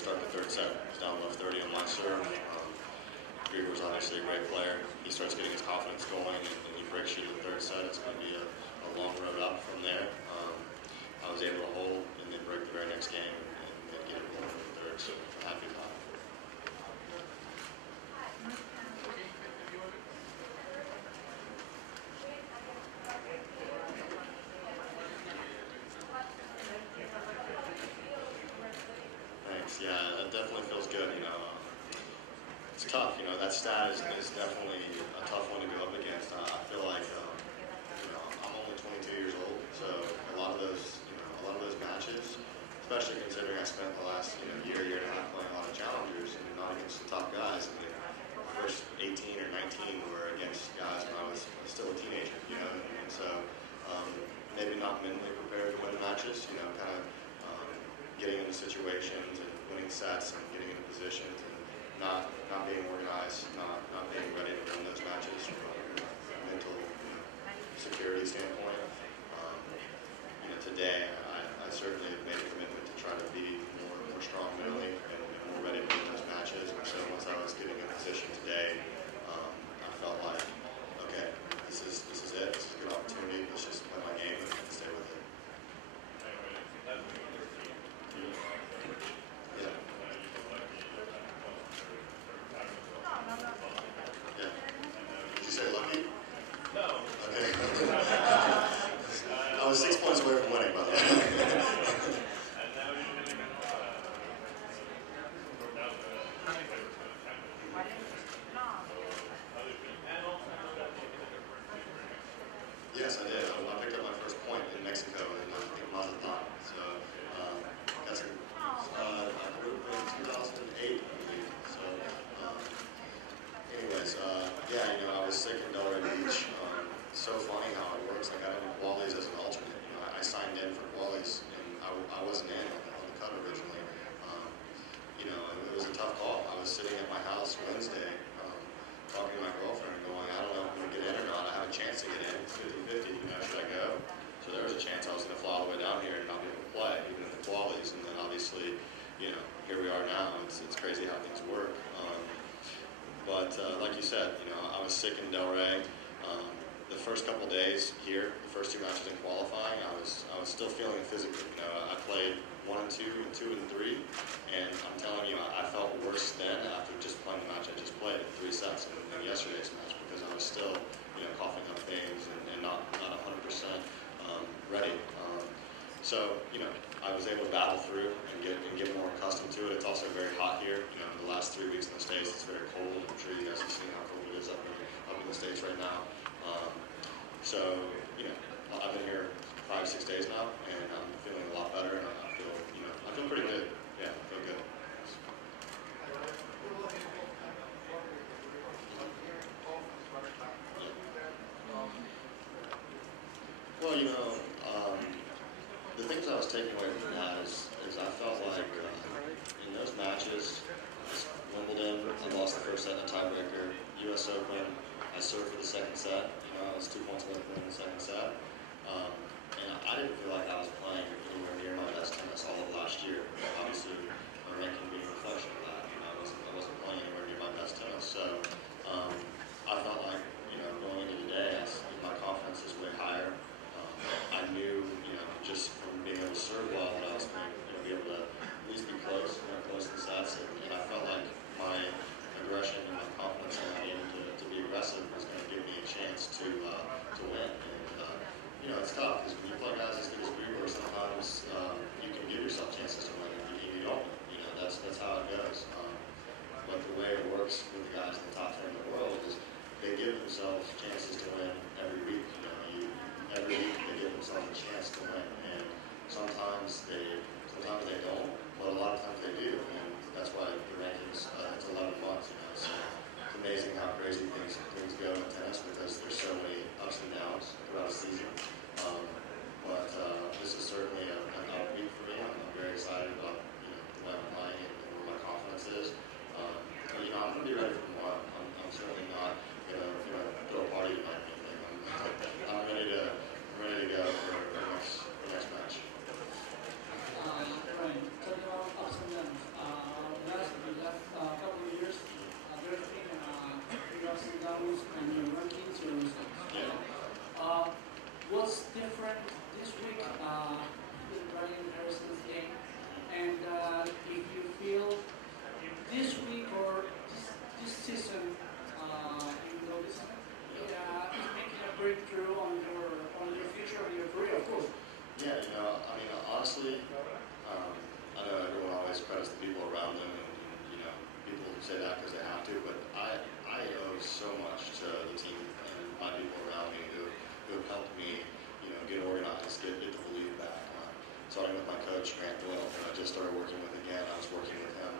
start the third set. I was down left 30 on my serve. Griever was obviously a great player. He starts getting his confidence going, and he breaks you to the third set. It's going to be a long road up from there. I was able to hold and then break the very next game and get it going for the third, so I'm happy about it. Thanks. Yeah, it definitely feels good. It's tough. That stat is definitely a tough one to go up against. I feel like I'm only 22 years old, so a lot of those matches, especially considering I spent the last year and a half playing a lot of challengers and not against the top guys. I mean, the first 18 or 19 were against guys when I was still a teenager, and so maybe not mentally prepared to win matches, kind of getting into situations and winning sets and getting into positions and not being organized, not being ready to win those matches from a mental security standpoint. Today I certainly have made a commitment to try to be more strong mentally and more ready to win those matches. And so once I was getting in position today, I felt like, okay, this is it. This is a good opportunity. Let's just play my game and stay with it. Yeah. Yeah. Did you say lucky? No. Okay. I was 6 points away from winning, by the way. Yes, I did. I picked up my first point in Mexico in Mazatlan. So, that's I grew up in 2008, I believe. So, anyways, yeah, I was sick in Delray Beach. So funny how it works. I got into qualies as an alternate. I signed in for qualies, and I wasn't in on the cut originally. It was a tough call. I was sitting at my house Wednesday, talking to my girlfriend and going, I don't know if I'm going to get in or not. I have a chance to get in, 50-50, should I go? So there was a chance I was going to fly all the way down here and not be able to play, even at the qualies. And then obviously, here we are now. It's crazy how things work. But like you said, I was sick in Delray. The first couple days here, the first two matches in qualifying, I was still feeling it physically. I played 1 and 2 and 2 and 3, and I'm telling you, I felt worse then after just playing the match I just played, 3 sets in yesterday's match, because I was still, coughing up things and not 100% ready. So, I was able to battle through and get more accustomed to it. It's also very hot here. The last 3 weeks in the States, it's very cold. I'm sure you guys have seen how cold it is up in the States right now. So, I've been here 5-6 days now, and I'm feeling a lot better, and I feel pretty good. Yeah, I feel good. Well, the things I was taking away from that is I felt like in those matches, Wimbledon, I lost the first set in a tiebreaker. U.S. Open, I served for the second set. I was 2 points away from winning the second set. And I didn't feel like I was playing anywhere near my best tennis all of last year. Obviously, my ranking being a reflection of that. I wasn't playing anywhere near my best tennis. So I felt like, going into today, my confidence is way higher. I knew, just from being able to serve well, that I was going to be able to at least be close in the sets. And I felt like my aggression and my confidence in being able to be aggressive was going to give me a chance to win. And it's tough because when you play guys as good as we were, sometimes you can give yourself chances to win, and you don't. That's how it goes. But the way it works with the guys in the top 10 in the world is they give themselves chances to win every week. Every week they give themselves a chance to win, and sometimes they don't, but a lot of times they do, and that's why the rankings, it's 11 months. So it's amazing how crazy things go in tennis because there's so many ups and downs throughout a season. But this is certainly an up week for me. I'm very excited about the way I'm playing and where my confidence is. But I'm going to be ready for tomorrow. I'm certainly not going to throw a party tonight. I'm ready to go for the next match. Right. Talking about ups and downs. say that because they have to, but I owe so much to the team and my people around me who have helped me, get organized, get the belief back. Starting with my coach, Grant Doyle, who I just started working with again. I was working with him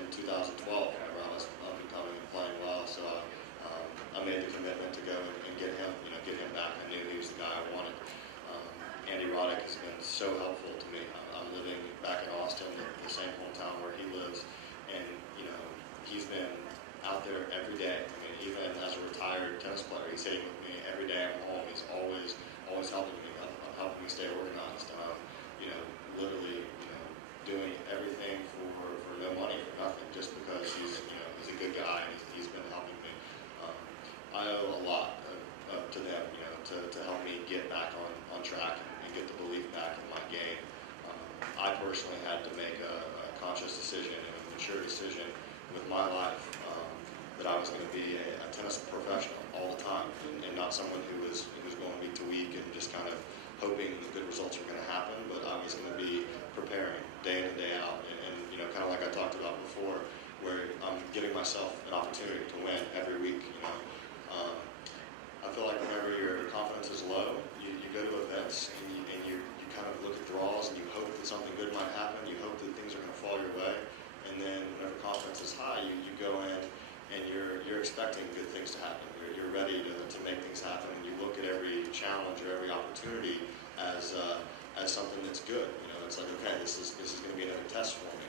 in 2012 whenever I was up and coming and playing well, so I made the commitment to go and get him, get him back. I knew he was the guy I wanted. Andy Roddick has been so helpful to me. I'm living back in Austin, the same hometown where he lives, and he's been out there every day. I mean, even as a retired tennis player, he's hitting with me every day I'm home. He's always helping me, helping me stay organized. Literally, doing everything for no money, for nothing, just because he's a good guy and he's been helping me. I owe a lot to them, to help me get back on track and get the belief back in my game. I personally had to make a conscious decision and a mature decision with my life that I was going to be a tennis professional all the time and not someone who was going week to week and just kind of hoping the good results were going to happen, but I was going to be preparing day in and day out, and kind of like I talked about before, where I'm giving myself an opportunity to win every week. I feel like whenever your confidence is low, you go to events and you kind of look at draws and you hope that something good might happen. You hope that things are going to fall your way, and then whenever confidence is high, you go in and you're expecting good things to happen. You're ready to make things happen, and you look at every challenge or every opportunity as something that's good. It's like, okay, this is going to be another test for me.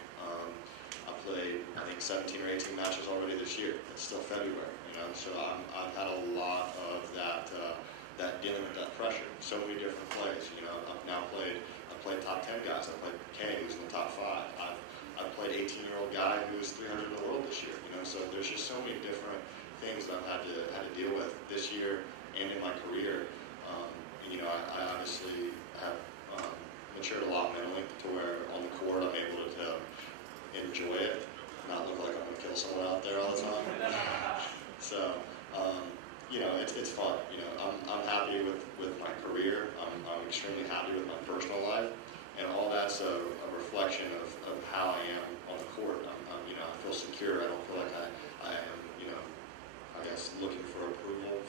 I played, I think, 17 or 18 matches already this year. It's still February, so I've had a lot of that dealing with that pressure. So many different plays. I've played top 10 guys. I played Kenny, who's in the top 5. I've played 18-year-old guy who was 300 in the world this year. So there's just so many different things that I've had to deal with this year and in my career. I obviously have matured a lot mentally to where on the court I'm able to enjoy it, not look like I'm going to kill someone out there all the time. So, it's fun. I'm happy with my career. I'm extremely happy with my personal life, and all that's a reflection of how I am on the court. I feel secure. I don't feel like I am, I guess looking for approval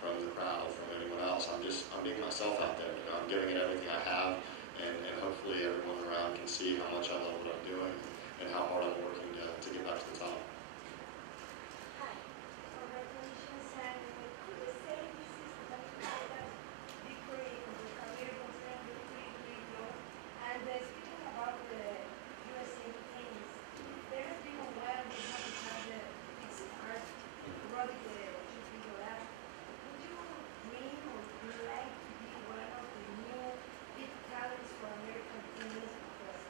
from the crowd, from anyone else. I'm being myself out there. I'm giving it everything I have, and hopefully everyone around can see how much I love what I'm doing and how hard I'm working to get back to the top. Hi, congratulations, and could you say this is the important victory in the career concerning the three growth? And speaking about the USA teams, there has been a while we haven't had the big stars, Roddy the Chupidora. Would you dream or would you like to be one of the new big talents for American tennis? Because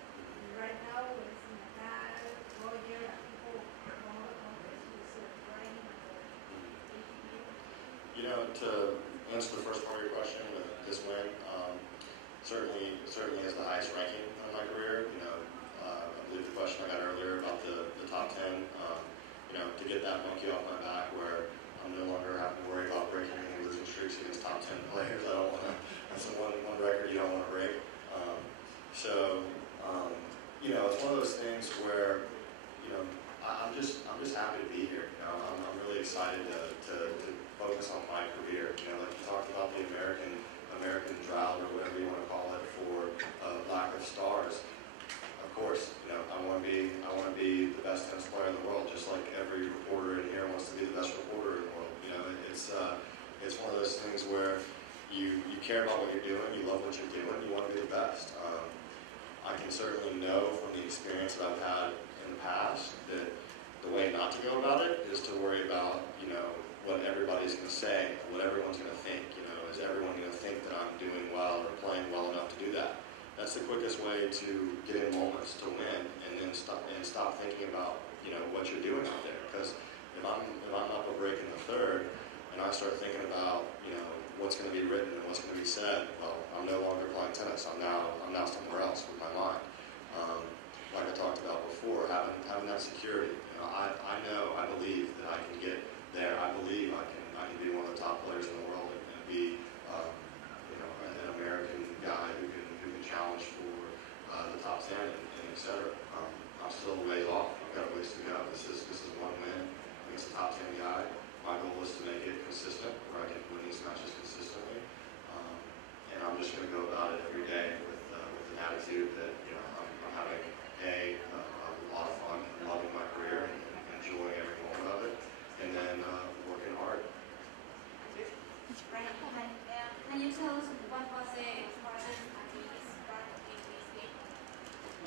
right now it's Nadal, Roger, and people from other countries who's writing on the ATP. To answer the first part of your question with this win, certainly is the highest ranking in my career. I believe the question I got earlier about the top 10, to get that monkey off my back where I'm no longer having to worry about breaking any losing streaks against top 10 players. I don't want to, that's the one record you don't want to break. It's one of those things where, I'm just happy to be here. I'm really excited to focus on my career. Like you talked about the American drought or whatever you want to call it for lack of stars. Of course, I want to be the best tennis player in the world, just like every reporter in here wants to be the best reporter in the world. It's one of those things where you care about what you're doing, you love what you're doing, you want to be the best. I can certainly know from the experience that I've had in the past that the way not to go about it is to worry about, what everybody's going to say, what everyone's going to think. Is everyone going to think that I'm doing well or playing well enough to do that? That's the quickest way to get in moments to win, and then stop thinking about, what you're doing out there. Because if I'm up a break in the third, and I start thinking about, what's going to be written and what's going to be said, well, I'm no longer playing tennis. I'm now somewhere else with my mind. Like I talked about before, having that security. I believe that I can get there. I believe I can be one of the top players in the world and be, an American guy who can challenge for the top 10 and et cetera. I'm still a ways off. I've got a ways to go. This is one that I'm having a lot of fun, loving my career, and enjoying every moment of it, and then working hard. Right. Hi. Can you tell us what was the hardest and the easiest part in this game?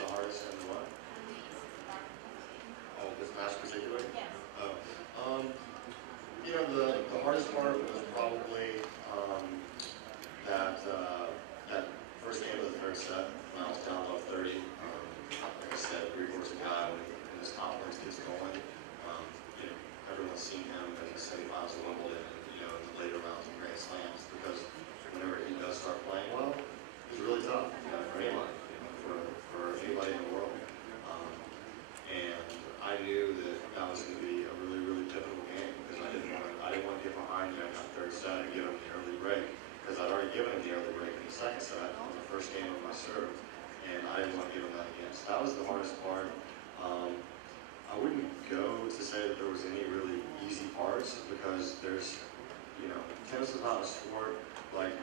The hardest and the what? And the easiest part of the game. Oh, this match particularly? Yes. Oh, the hardest part was probably that first game of the third set when I was down above 30. Like I said, Grigor's a guy when his confidence gets going. Everyone's seen him in the semifinals of Wimbledon and in the later rounds of Grand Slams, because whenever he does start playing well, he's really tough. For anyone, for anybody in the world. And I knew that was going to be a really, really pivotal game, because I didn't want to get behind him in that third set and give him the early break, because I'd already given him the early break in the second set on the first game of my serve, and I didn't want to give him that again. So that was the hardest part. I wouldn't go to say that there was any really easy parts, because there's, tennis is not a sport like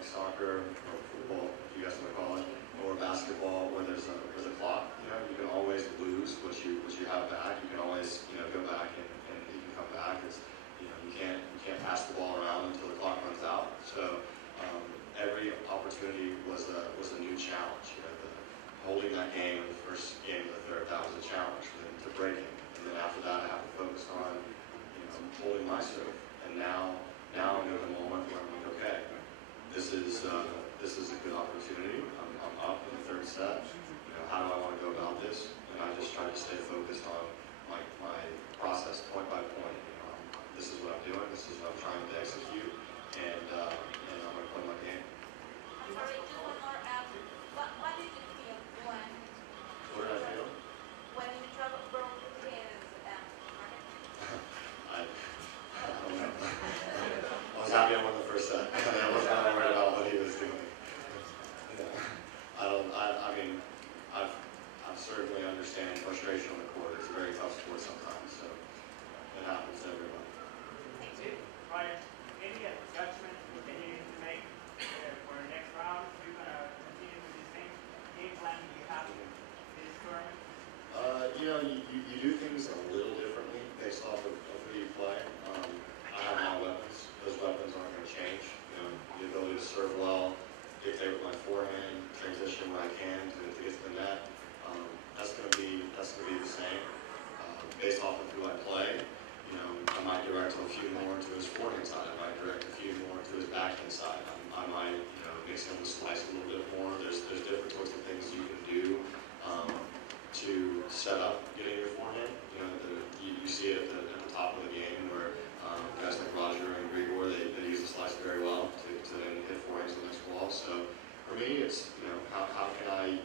soccer or football, if you guys want to call it, or basketball, where there's a clock. You can always lose what you have back. You can always go back and you can come back. It's you can't pass the ball around until the clock runs out. So every opportunity was a new challenge. Holding that game in the first game of the third, that was a challenge. And then to break it, and then after that, I have to focus on holding my serve. And now I'm in a moment where I'm like, okay, this is a good opportunity. I'm up in the third set. How do I want to go about this? And I just try to stay focused on my process, point by point. This is what I'm doing. This is what I'm trying to execute, and I'm going to play my game. I'm sorry, just one more. What did you feel when? What did I feel? When you broke his I don't know. I was happy I won the first set. I was not worried about what he was doing. I certainly understand frustration on the court. It's a very tough sport sometimes, so it happens to everyone. Thank you. Ryan, any adjustments that you need to make for the next round? You're going to continue with the same game plan you have in this tournament? You do things a little differently based off of who you play. I have my weapons. Those weapons aren't going to change. The ability to serve well, dictate with my forehand, transition when I can to get to the net. That's going to be the same. Based off of who I play, I might direct a few more to his forehand side. I might direct a few more to his backhand side. I might mix him with slice a little bit more. There's different sorts of things you can do to set up getting your forehand. You see it at the top of the game where guys like Roger and Grigor, they use the slice very well to then hit forehands to the next wall. So for me, it's how can I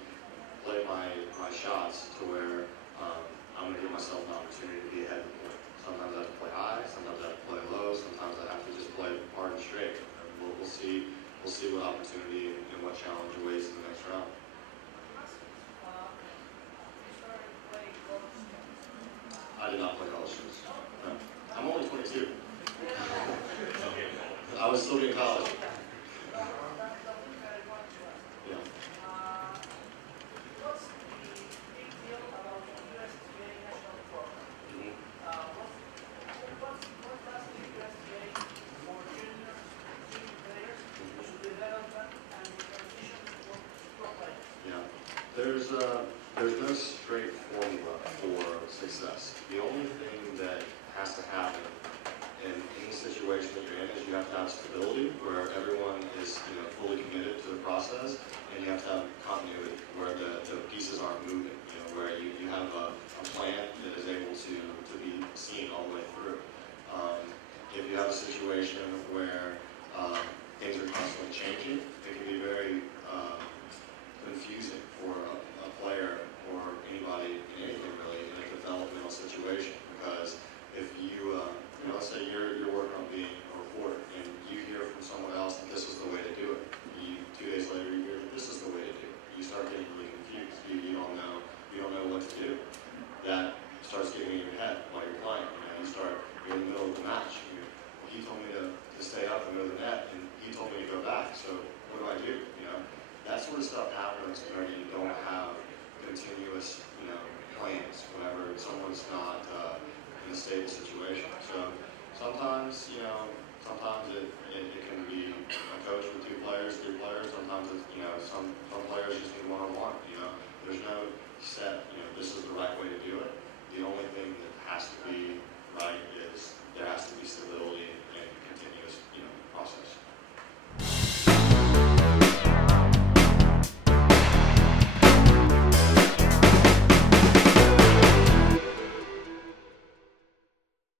play my shots to where I'm going to give myself an opportunity to be ahead of the point. Sometimes I have to play high, sometimes I have to play low, sometimes I have to just play hard and straight. We'll see what opportunity and what challenge awaits in the next round. I did not play college tennis. No. I'm only 22. I was still in college. Yeah. What's the big deal about the USTA national program? What does the USTA for junior players to development and the transition to pro players? Yeah. There's no straight formula for success. The only thing that has to happen in any situation that you're in is you have to have stability, where everyone is fully committed to the process, and you have to have continuity, where the pieces aren't moving, where you have a plan that is able to be seen all the way through. If you have a situation where things are constantly changing, it can be very confusing for a player or anybody in anything really in a developmental situation, because if you let's say you're working on being a reporter and you hear from someone else that this is the way to do it. 2 days later you hear that this is the way to do it. You start getting really confused. You don't know what to do. That starts getting in your head while you're playing. You're in the middle of the match. He told me to stay up and go to the net, and he told me to go back. So what do? That sort of stuff happens whenever you don't